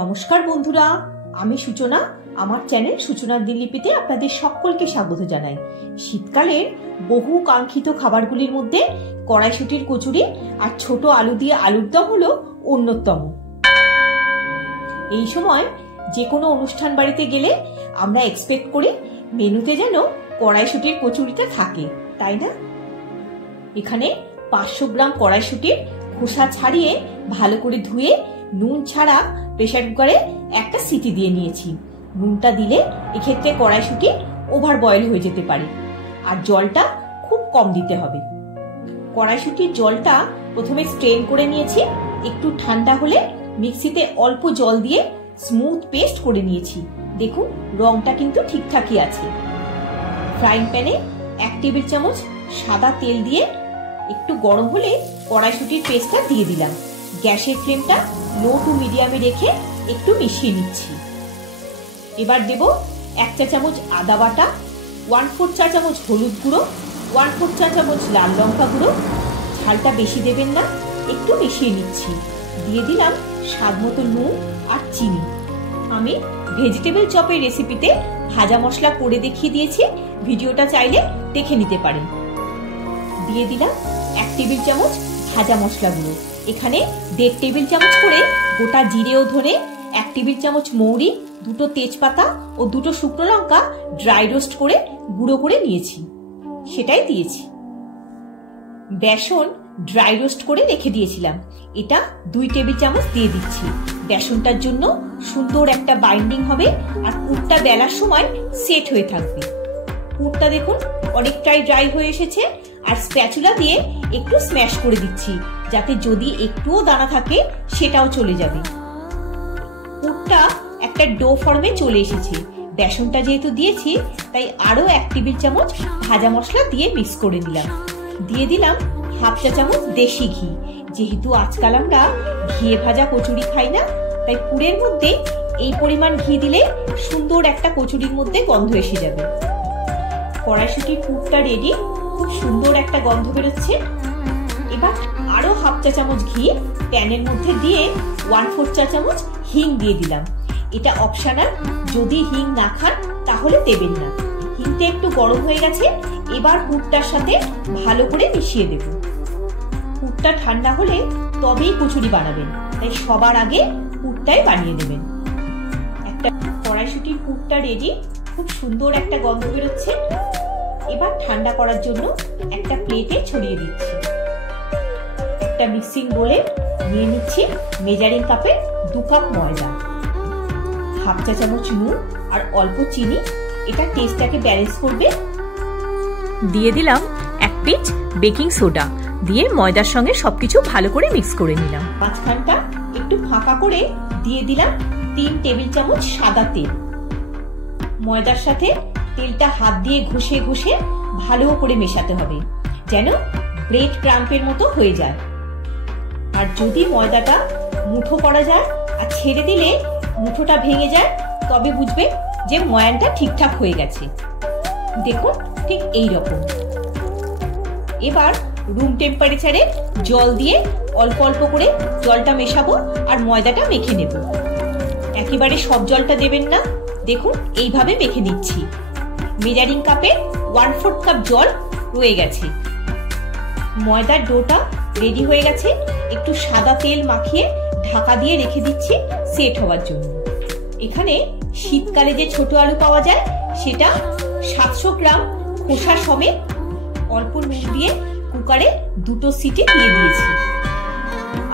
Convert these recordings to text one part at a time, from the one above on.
নমস্কার বন্ধুরা, আমি সূচনা। আমার চ্যানেল সূচনার দিনলিপিতে আপনাদের সকলকে স্বাগত জানাই। শীতকালের বহু কাঙ্ক্ষিত খাবারগুলির মধ্যে কড়াইশুঁটির কচুরি আর ছোট আলু দিয়ে আলুর দম হলো অন্যতম। এই সময় যে কোনো অনুষ্ঠান বাড়িতে গেলে আমরা এক্সপেক্ট করি মেনুতে যেন কড়াইশুঁটির কচুরিটা থাকে, তাই না? এখানে 500 গ্রাম কড়াইশুঁটির খোসা ছাড়িয়ে ভালো করে ধুয়ে নুন ছাড়া প্রেসার কুকারে একটা সিটি দিয়ে নিয়েছি। নুনটা দিলে এক্ষেত্রে কড়াইশুঁটি ওভার বয়েল হয়ে যেতে পারে, আর জলটা খুব কম দিতে হবে। কড়াইশুঁটির জলটা প্রথমে স্ট্রেন করে নিয়েছি। একটু ঠান্ডা হলে মিক্সিতে অল্প জল দিয়ে স্মুথ পেস্ট করে নিয়েছি। দেখুন রংটা কিন্তু ঠিকঠাকই আছে। ফ্রাইং প্যানে 1 টেবিল চামচ সাদা তেল দিয়ে একটু গরম হলে কড়াইশুঁটির পেস্টটা দিয়ে দিলাম। গ্যাসের ফ্লেমটা লো টু মিডিয়ামে রেখে একটু মিশিয়ে নিচ্ছি। এবার দেব 1 চা চামচ আদা বাটা, 1/4 চা চামচ হলুদ গুঁড়ো, 1/4 চা চামচ লাল লঙ্কা গুঁড়ো। ঝালটা বেশি দেবেন না, একটু মিশিয়ে নিচ্ছি। দিয়ে দিলাম স্বাদ মতো নুন আর চিনি। আমি ভেজিটেবল চপের রেসিপিতে ভাজা মশলা করে দেখিয়ে দিয়েছি, ভিডিওটা চাইলে দেখে নিতে পারেন। দিয়ে দিলাম 1 টেবিল চামচ ভাজা মশলা গুঁড়ো। এখানে 1.5 টেবিল চামচ করে গোটা জিরে ও ধনে, 1 টেবিল চামচ মৌরি, 2টো তেজপাতা ও 2টো শুকনো লঙ্কা ড্রাই রোস্ট করে গুঁড়ো করে নিয়েছি, সেটাই দিয়েছি। বেসন ড্রাই রোস্ট করে রেখে দিয়েছিলাম, এটা 2 টেবিল চামচ দিয়ে দিচ্ছি। বেসনটার জন্য সুন্দর একটা বাইন্ডিং হবে আর পুরটা বেলার সময় সেট হয়ে থাকবে। পুরটা দেখুন অনেকটাই ড্রাই হয়ে এসেছে, আর স্প্যাচুলা দিয়ে একটু স্ম্যাশ করে দিচ্ছি যাতে যদি একটুও দানা থাকে সেটাও চলে যাবে। পুরটা একটা ডো ফর্মে চলে এসেছে। বেসনটা যেহেতু দিয়েছি তাই আরো 1 টেবিল চামচ ভাজা মশলা দিয়ে মিক্স করে দিলাম। দিয়ে দিলাম 1/2 চা চামচ দেশি ঘি। যেহেতু আজকাল আমরা ঘিয়ে ভাজা কচুরি খাই না, তাই পুরের মধ্যে এই পরিমাণ ঘি দিলে সুন্দর একটা কচুরির মধ্যে গন্ধ এসে যাবে। কড়াইশুঁটির পুরটা রেডি, খুব সুন্দর একটা গন্ধ বেরোচ্ছে। এবার আরো 1/2 চা চামচ ঘি প্যানের মধ্যে দিয়ে 1/4 চা চামচ হিং দিয়ে দিলাম। এটা অপশনাল, যদি হিং না খান তাহলে দেবেন না। হিংটা একটু গরম হয়ে গেছে, এবার পুরটার সাথে ভালো করে মিশিয়ে দেব। পুরটা ঠান্ডা হলে তবেই কচুরি বানাবেন, তাই সবার আগে পুরটাই বানিয়ে নেবেন। একটা কড়াইশুঁটির পুরটা রেডি, খুব সুন্দর একটা গন্ধ বেরোচ্ছে। এবার ঠান্ডা করার জন্য একটা প্লেটে ছড়িয়ে দিচ্ছি। একটা মিক্সিং বোলে নিয়ে নিচ্ছি মেজারিং কাপে 2 কাপ ময়দা, 1/2 চা চামচ নুন আর অল্প চিনি, এটা টেস্টটাকে ব্যালেন্স করবে। দিয়ে দিলাম 1 পিঞ্চ বেকিং সোডা, দিয়ে ময়দার সঙ্গে সবকিছু ভালো করে মিক্স করে নিলাম। মাঝখানটা একটু ফাঁকা করে দিয়ে দিলাম 3 টেবিল চামচ সাদা তেল। ময়দার সাথে তেলটা হাত দিয়ে ঘষে ঘষে ভালো করে মেশাতে হবে যেন ব্রেড ক্রাম্পের মতো হয়ে যায়। আর যদি ময়দাটা মুঠো করা যায় আর ছেড়ে দিলে মুঠোটা ভেঙে যায়, তবে বুঝবে যে ময়ানটা ঠিকঠাক হয়ে গেছে। দেখুন ঠিক এই রকম। এবার রুম টেম্পারেচারে জল দিয়ে অল্প অল্প করে জলটা মেশাবো আর ময়দাটা মেখে নেব। একেবারে সব জলটা দেবেন না, দেখুন এইভাবে মেখে নিচ্ছি। মেজারিং কাপে 1/4 কাপ জল রয়ে গেছে। ময়দার ডোটা রেডি হয়ে গেছে। একটু সাদা তেল মাখিয়ে ঢাকা দিয়ে রেখে দিচ্ছি সেট হওয়ার জন্য। এখানে শীতকালে যে ছোট আলু পাওয়া যায় সেটা 700 গ্রাম খোসা সমেত অল্প নুন দিয়ে কুকারে 2টো সিটি দিয়ে দিয়েছি।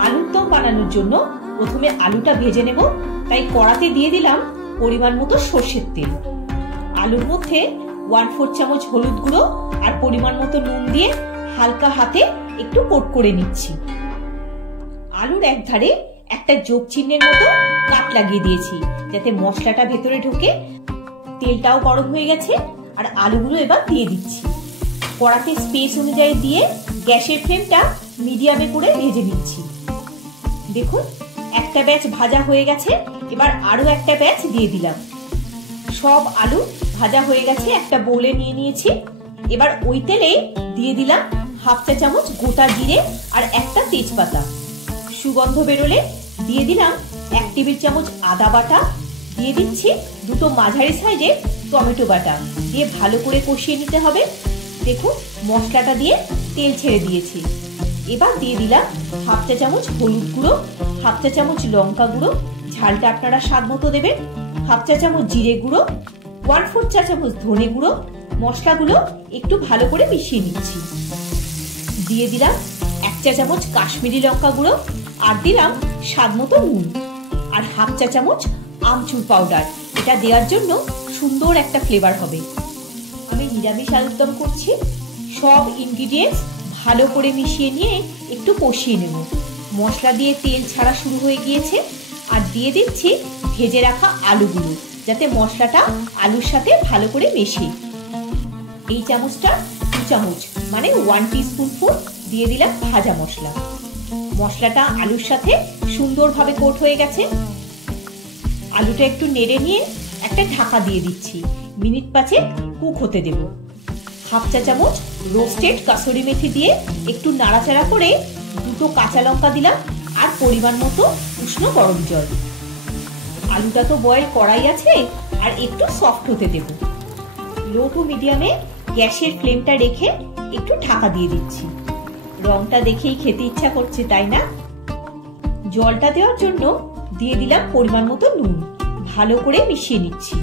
আলুর দম বানানোর জন্য প্রথমে আলুটা ভেজে নেব, তাই কড়াতে দিয়ে দিলাম পরিমাণ মতো সর্ষের তেল। আলুর মধ্যে 1/4 চামচ হলুদ গুঁড়ো আর পরিমাণ মতো নুন দিয়ে হালকা হাতে একটু কোট করে নিচ্ছি। আলুর এক ধারে একটা যোগ চিহ্নের মতো কাট লাগিয়ে দিয়েছি যাতে মশলাটা ভেতরে ঢোকে। তেলটাও গরম হয়ে গেছে আর আলুগুলো এবার দিয়ে দিচ্ছি। কড়াতে স্পেস অনুযায়ী দিয়ে গ্যাসের ফ্লেমটা মিডিয়ামে করে ভেজে নিচ্ছি। দেখুন একটা ব্যাচ ভাজা হয়ে গেছে, এবার আরো একটা ব্যাচ দিয়ে দিলাম। সব আলু ভাজা হয়ে গেছে, একটা বোলে নিয়ে নিয়েছি। এবার ওই তেলে দিয়ে দিলাম 1/2 চা চামচ গোটা জিরে আর একটা তেজপাতা। সুগন্ধ বেরোলে দিয়ে দিলাম 1 টেবিল চামচ আদা বাটা, দিয়ে দিচ্ছি 2টো মাঝারি সাইজের টমেটো বাটা, দিয়ে ভালো করে কষিয়ে নিতে হবে। দেখুন মশলাটা দিয়ে তেল ছেড়ে দিয়েছি। এবার দিয়ে দিলাম 1/2 চা চামচ হলুদ গুঁড়ো, 1/2 চা চামচ লঙ্কা গুঁড়ো, ঝালটা আপনারা স্বাদ মতো দেবেন, 1/2 চা চামচ জিরে গুঁড়ো, 1/4 চা চামচ ধনে গুঁড়ো। মশলাগুলো একটু ভালো করে মিশিয়ে নিচ্ছি। দিয়ে দিলাম 1 চা চামচ কাশ্মীরি লঙ্কা গুঁড়ো, আর দিলাম স্বাদ মতো নুন, আর 1/2 চা চামচ আমচুর পাউডার। এটা দেওয়ার জন্য সুন্দর একটা ফ্লেভার হবে। আমি নিরামিষ আলুর দম করছি। সব ইনগ্রিডিয়েন্টস ভালো করে মিশিয়ে নিয়ে একটু কষিয়ে নেব। মশলা দিয়ে তেল ছাড়া শুরু হয়ে গিয়েছে, আর দিয়ে দিচ্ছি ভেজে রাখা আলুগুলো, যাতে মশলাটা আলুর সাথে ভালো করে মেশে। এই চামচটা 2 চামচ মানে 1 টিস্পুন দিয়ে দিলাম ভাজা মশলা। মশলাটা আলুর সাথে সুন্দরভাবে কোট হয়ে গেছে। আলুটা একটু নেড়ে নিয়ে একটা ঢাকা দিয়ে দিচ্ছি। মিনিট 5 কুক হতে দেব। 1/2 চা চামচ রোস্টেড কাসুরি মেথি দিয়ে একটু নাড়াচাড়া করে 2টো কাঁচা লঙ্কা দিলাম, আর পরিমাণ মতো উষ্ণ গরম জল। আলুটা তো বয়েল করাই আছে, আর একটু সফট হতে দেব। লো টু মিডিয়ামে গ্যাসের ফ্লেমটা রেখে একটু ঢাকা দিয়ে দিচ্ছি। রংটা দেখেই খেতে ইচ্ছা করছে, তাই না? জলটা দেওয়ার জন্য দিয়ে দিলাম পরিমাণ মতো নুন। ভালো করে মিশিয়ে নিচ্ছি।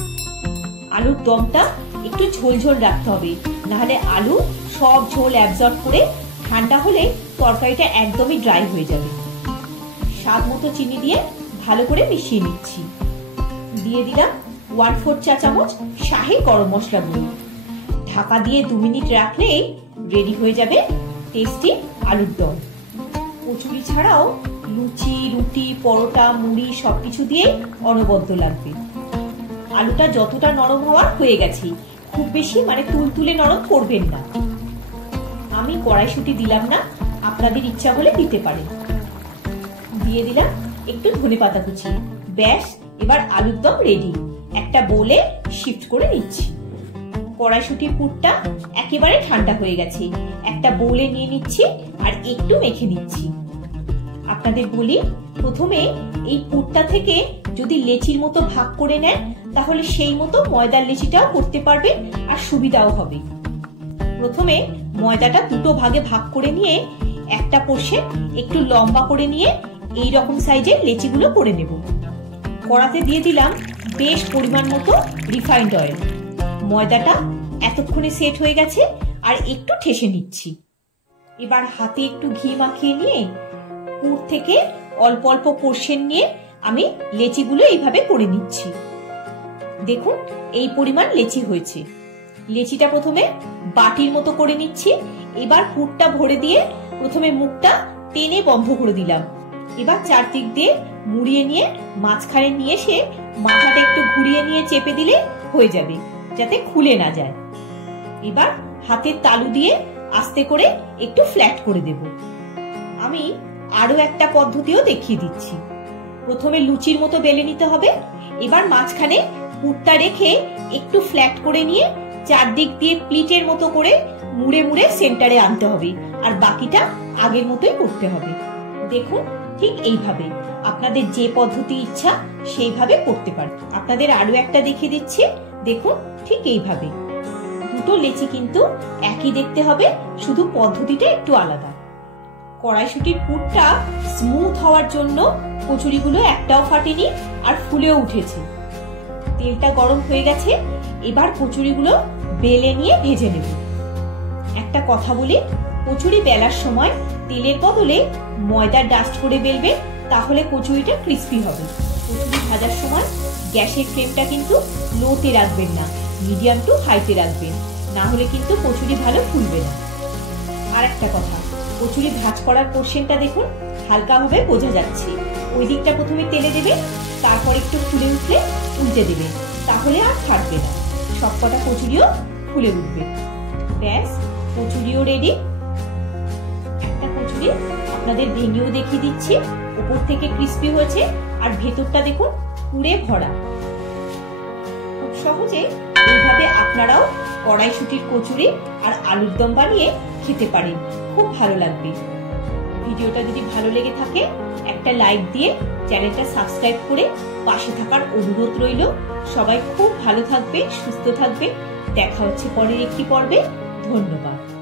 আলুর দমটা একটু ঝোলঝোল রাখতে হবে, নাহলে আলু সব ঝোল অ্যাবজর্ব করে ঠান্ডা হলে তরকারিটা একদমই ড্রাই হয়ে যাবে। স্বাদ মতো চিনি দিয়ে ভালো করে মিশিয়ে নিচ্ছি। দিয়ে দিলাম 1/4 চা চামচ শাহি গরম মশলা গুঁড়ো। ঢাকা দিয়ে 2 মিনিট রাখলেই রেডি হয়ে যাবে টেস্টি আলুর দম। কচুরি ছাড়াও লুচি, রুটি, পরোটা, মুড়ি সবকিছু দিয়ে অনবদ্য লাগবে। আলুটা যতটা নরম হওয়ার হয়ে গেছে, খুব বেশি মানে তুলতুলে নরম করবেন না। আমি কড়াইশুঁটি দিলাম না, আপনাদের ইচ্ছা হলে দিতে পারেন। দিয়ে দিলাম একটু ধনেপাতা কুচি। ব্যাস, এবার আলুর দম রেডি। একটা বোলে শিফট করে নিচ্ছি। কড়াইশুঁটির পুরটা একেবারে ঠান্ডা হয়ে গেছে। একটা বোলে নিয়ে নিচ্ছি আর একটু মেখে নিচ্ছি। আপনাদের বলি, প্রথমে এই পুরটা থেকে যদি লেচির মতো ভাগ করে নেন, তাহলে সেই মতো ময়দার লেচিটাও করতে পারবেন, আর সুবিধাও হবে। প্রথমে ময়দাটা 2টো ভাগে ভাগ করে নিয়ে একটা পোর্শন একটু লম্বা করে নিয়ে এই রকম সাইজের লেচিগুলো করে নেব। কড়াতে দিয়ে দিলাম বেশ পরিমাণ মতো রিফাইন্ড অয়েল। ময়দাটা এতক্ষণে সেট হয়ে গেছে, আর একটু ঠেসে নিচ্ছি। এবার হাতে একটু ঘি মাখিয়ে নিয়ে পুর থেকে অল্প অল্প পোর্শন নিয়ে আমি লেচিগুলো এইভাবে করে নিচ্ছি। দেখুন এই পরিমাণ লেচি হয়েছে। লেচিটা প্রথমে বাটির মতো করে নিচ্ছি। এবার পুরটা ভরে দিয়ে প্রথমে মুখটা টেনে বন্ধ করে দিলাম। এবার চারদিক দিয়ে মুড়িয়ে নিয়ে মাঝখানে নিয়ে এসে মাথাটা একটু ঘুরিয়ে নিয়ে চেপে দিলে হয়ে যাবে, যাতে খুলে না যায়। এবার হাতের তালু দিয়ে আস্তে করে একটু ফ্ল্যাট করে দেব। আমি আরো একটা পদ্ধতিও দেখিয়ে দিচ্ছি। প্রথমে লুচির মতো বেলে নিতে হবে। এবার মাঝখানে পুরটা রেখে একটু ফ্ল্যাট করে নিয়ে চারদিক দিয়ে প্লিটের মতো করে মুড়ে মুড়ে সেন্টারে আনতে হবে, আর বাকিটা আগের মতোই করতে হবে। দেখুন ঠিক এইভাবে আপনাদের যে পদ্ধতি ইচ্ছা সেইভাবে করতে পারেন। আপনাদের আরো একটা দেখিয়ে দিচ্ছি। দেখুন ঠিক এইভাবে। 2টো লেচি কিন্তু একই দেখতে হবে, শুধু পদ্ধতিটা একটু আলাদা। কড়াইশুঁটির পুরটা স্মুথ হওয়ার জন্য কচুরিগুলো একটাও ফাটেনি, আর ফুলেও উঠেছে। তেলটা গরম হয়ে গেছে। এবার কচুরিগুলো বেলে নিয়ে ভেজে নেব। একটা কথা বলি, কচুরি বেলার সময় তেলের বদলে ময়দা ডাস্ট করে বেলবে, তাহলে কচুরিটা ক্রিস্পি হবে। কচুরি ভাজার সময় গ্যাসের ফ্লেমটা কিন্তু লোতে রাখবেন না, মিডিয়াম টু হাইতে রাখবেন, না হলে কিন্তু কচুরি ভালো ফুলবে না। আর একটা কথা, কচুরি ভাজ করার পোর্শনটা দেখুন হালকাভাবে বোঝা যাচ্ছে। ওই দিকটা প্রথমে তেলে দেবে, তারপর একটু ফুলে উঠলে উল্টে দেবে, তাহলে আর থাকবে না, সবকটা কচুরিও ফুলে উঠবে। ব্যাস, কচুরিও রেডি। একটা কচুরি আপনাদের ভেঙেও দেখিয়ে দিচ্ছি। উপর থেকে ক্রিস্পি হয়েছে, আর ভেতরটা দেখুন পুরে ভরা। খুব সহজে এইভাবে আপনারাও কড়াইশুঁটির কচুরি আর আলুর দম বানিয়ে খেতে পারেন, খুব ভালো লাগবে। ভিডিওটা যদি ভালো লেগে থাকে একটা লাইক দিয়ে চ্যানেলটা সাবস্ক্রাইব করে পাশে থাকার অনুরোধ রইল। সবাই খুব ভালো থাকবে, সুস্থ থাকবে। দেখা হচ্ছে পরের একটি পর্বে। ধন্যবাদ।